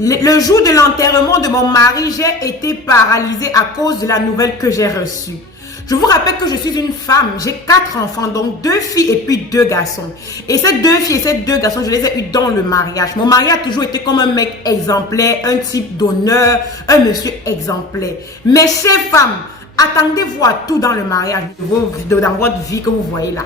Le jour de l'enterrement de mon mari, j'ai été paralysée à cause de la nouvelle que j'ai reçue. Je vous rappelle que je suis une femme, j'ai 4 enfants, donc 2 filles et puis 2 garçons. Et ces 2 filles et ces 2 garçons, je les ai eus dans le mariage. Mon mari a toujours été comme un mec exemplaire, un type d'honneur, un monsieur exemplaire. Mes chères femmes, attendez-vous à tout dans le mariage, dans votre vie que vous voyez là.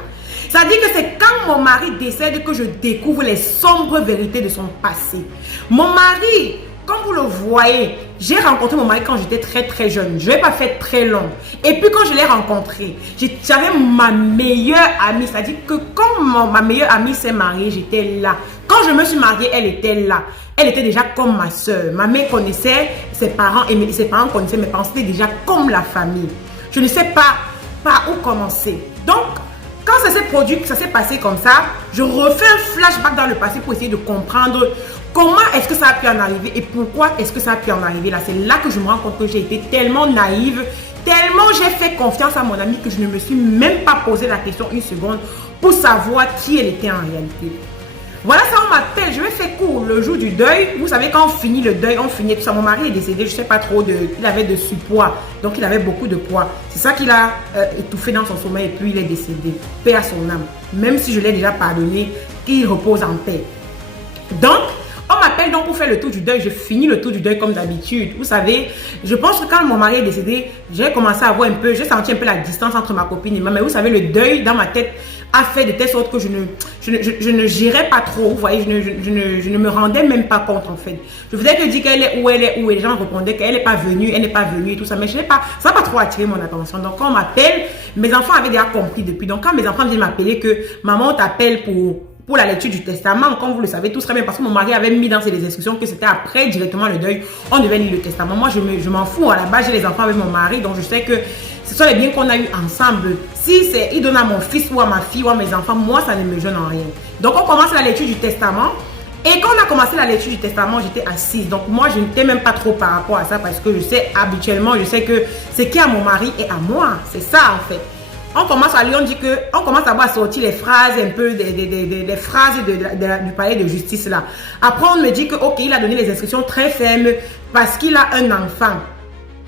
Ça dit que c'est quand mon mari décède que je découvre les sombres vérités de son passé. Mon mari, comme vous le voyez, j'ai rencontré mon mari quand j'étais très jeune. Je ne vais pas faire très long. Et puis quand je l'ai rencontré, j'avais ma meilleure amie. C'est-à-dire que quand ma meilleure amie s'est mariée, j'étais là. Quand je me suis mariée, elle était là. Elle était déjà comme ma soeur. Ma mère connaissait ses parents et ses parents connaissaient mes parents. C'était déjà comme la famille. Je ne sais pas par où commencer. Donc, quand ça s'est produit, que ça s'est passé comme ça, je refais un flashback dans le passé pour essayer de comprendre comment est-ce que ça a pu en arriver et pourquoi est-ce que ça a pu en arriver là. C'est là que je me rends compte que j'ai été tellement naïve, tellement j'ai fait confiance à mon amie que je ne me suis même pas posé la question une seconde pour savoir qui elle était en réalité. Voilà, ça on m'appelle, je vais faire court le jour du deuil. Vous savez, quand on finit le deuil, on finit tout ça. Mon mari est décédé, je ne sais pas trop, il avait de surpoids, donc il avait beaucoup de poids. C'est ça qu'il a étouffé dans son sommeil et puis il est décédé. Paix à son âme. Même si je l'ai déjà pardonné, qu'il repose en paix. Donc, on m'appelle donc pour faire le tour du deuil. Je finis le tour du deuil comme d'habitude. Vous savez, je pense que quand mon mari est décédé, j'ai commencé à voir un peu, j'ai senti un peu la distance entre ma copine et moi. Mais vous savez, le deuil dans ma tête a fait de telle sorte que je ne gérais pas trop. Vous voyez, je ne me rendais même pas compte en fait. Je faisais que dire qu'elle est où elle est où et les gens répondaient qu'elle n'est pas venue, elle n'est pas venue et tout ça. Mais ça n'a pas trop attiré mon attention. Donc quand on m'appelle, mes enfants avaient déjà compris depuis. Donc quand mes enfants viennent m'appeler que maman t'appelle pour la lecture du testament, comme vous le savez tous très bien, parce que mon mari avait mis dans ses instructions que c'était après directement le deuil, on devait lire le testament. Moi, je m'en fous. À la base, j'ai les enfants avec mon mari, donc je sais que ce sont les biens qu'on a eu ensemble. Si il donne à mon fils ou à ma fille ou à mes enfants, moi, ça ne me gêne en rien. Donc, on commence la lecture du testament. Et quand on a commencé la lecture du testament, j'étais assise. Donc, moi, je n'étais même pas trop par rapport à ça parce que je sais, habituellement, je sais que c'est qui à mon mari et à moi. C'est ça, en fait. On commence à lire, on commence à voir sortir les phrases un peu, des phrases du palais de justice là. Après, on me dit que, ok, il a donné les instructions très fermes parce qu'il a un enfant,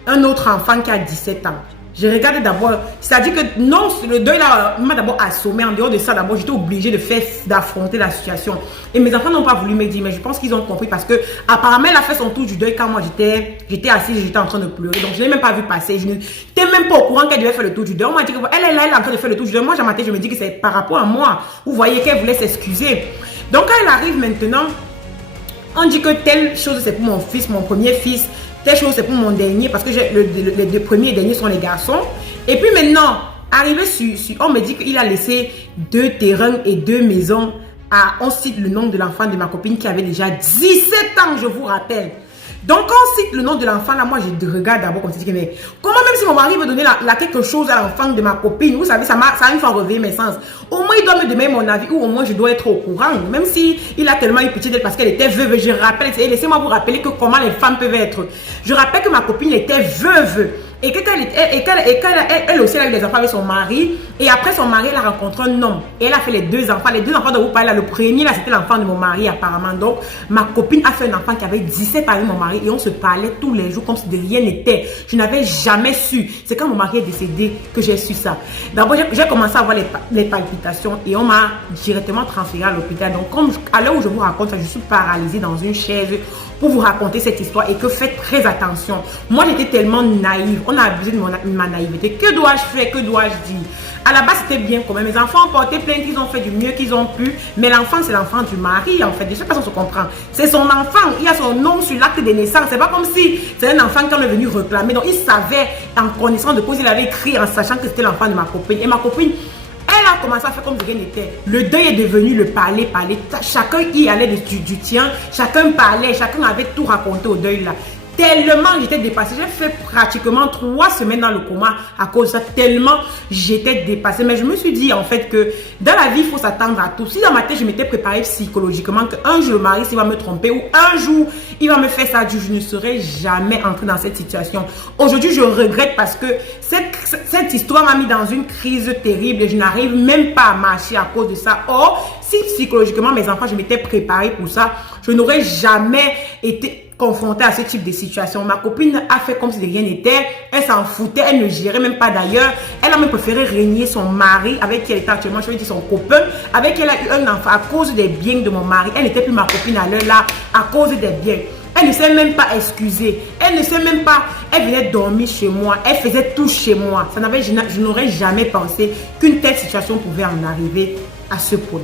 un autre enfant qui a 17 ans. Je regarde d'abord, c'est-à-dire que non, le deuil là m'a d'abord assommé. En dehors de ça, d'abord, j'étais obligée d'affronter la situation. Et mes enfants n'ont pas voulu me dire, mais je pense qu'ils ont compris parce que apparemment, elle a fait son tour du deuil quand moi j'étais assise, j'étais en train de pleurer. Donc, je n'ai même pas vu passer. Je n'étais même pas au courant qu'elle devait faire le tour du deuil. On m'a dit qu'elle est là, elle est en train de faire le tour du deuil. Moi, j'ai maté, je me dis que c'est par rapport à moi. Vous voyez qu'elle voulait s'excuser. Donc, quand elle arrive maintenant, on dit que telle chose, c'est pour mon fils, mon premier fils. Telle chose, c'est pour mon dernier, parce que les 2 premiers et derniers sont les garçons. Et puis maintenant, arrivé on me dit qu'il a laissé 2 terrains et 2 maisons. On cite le nom de l'enfant de ma copine qui avait déjà 17 ans, je vous rappelle. Donc, quand on cite le nom de l'enfant, là, moi, je regarde d'abord comme ça, mais comment même si mon mari veut donner quelque chose à l'enfant de ma copine, vous savez, ça a une fois réveillé mes sens. Au moins, il doit me donner mon avis ou au moins, je dois être au courant. Même si il a tellement eu pitié d'elle parce qu'elle était veuve, je rappelle, laissez-moi vous rappeler que comment les femmes peuvent être. Je rappelle que ma copine était veuve. Et qu'elle aussi a eu des enfants avec son mari. Et après son mari, elle a rencontré un homme. Et elle a fait les 2 enfants. Les 2 enfants dont vous parlez là, le premier là, c'était l'enfant de mon mari apparemment. Donc, ma copine a fait un enfant qui avait 17 ans avec mon mari. Et on se parlait tous les jours comme si de rien n'était. Je n'avais jamais su. C'est quand mon mari est décédé que j'ai su ça. D'abord, j'ai commencé à avoir les palpitations. Et on m'a directement transféré à l'hôpital. Donc, comme à l'heure où je vous raconte ça, je suis paralysée dans une chaise pour vous raconter cette histoire et que faites très attention. Moi, j'étais tellement naïve. On a abusé de ma naïveté. Que dois-je faire? Que dois-je dire? À la base, c'était bien quand même. Mes enfants ont porté plainte, ils ont fait du mieux qu'ils ont pu. Mais l'enfant, c'est l'enfant du mari, en fait. Je ne sais pas si on se comprend. C'est son enfant. Il y a son nom sur l'acte de naissance. C'est pas comme si c'est un enfant qu'on est venu réclamer. Donc, il savait, en connaissant de cause, il avait écrit en sachant que c'était l'enfant de ma copine. Et ma copine, elle a commencé à faire comme si rien n'était. Le deuil est devenu le parler. Chacun y allait du tien. Chacun parlait. Chacun avait tout raconté au deuil là. Tellement j'étais dépassée. J'ai fait pratiquement 3 semaines dans le coma à cause de ça. Tellement j'étais dépassée. Mais je me suis dit en fait que dans la vie, il faut s'attendre à tout. Si dans ma tête, je m'étais préparée psychologiquement qu'un jour le mari il va me tromper ou un jour il va me faire ça, je ne serais jamais entrée dans cette situation. Aujourd'hui, je regrette parce que cette histoire m'a mis dans une crise terrible et je n'arrive même pas à marcher à cause de ça. Or, si psychologiquement, mes enfants, je m'étais préparée pour ça, je n'aurais jamais été confrontée à ce type de situation. Ma copine a fait comme si de rien n'était. Elle s'en foutait, elle ne gérait même pas d'ailleurs. Elle a même préféré régner son mari avec qui elle était actuellement, je veux dire son copain, avec qui elle a eu un enfant à cause des biens de mon mari. Elle n'était plus ma copine à l'heure là à cause des biens. Elle ne s'est même pas excusée. Elle ne sait même pas. Elle venait dormir chez moi. Elle faisait tout chez moi. Je n'aurais jamais pensé qu'une telle situation pouvait en arriver à ce point.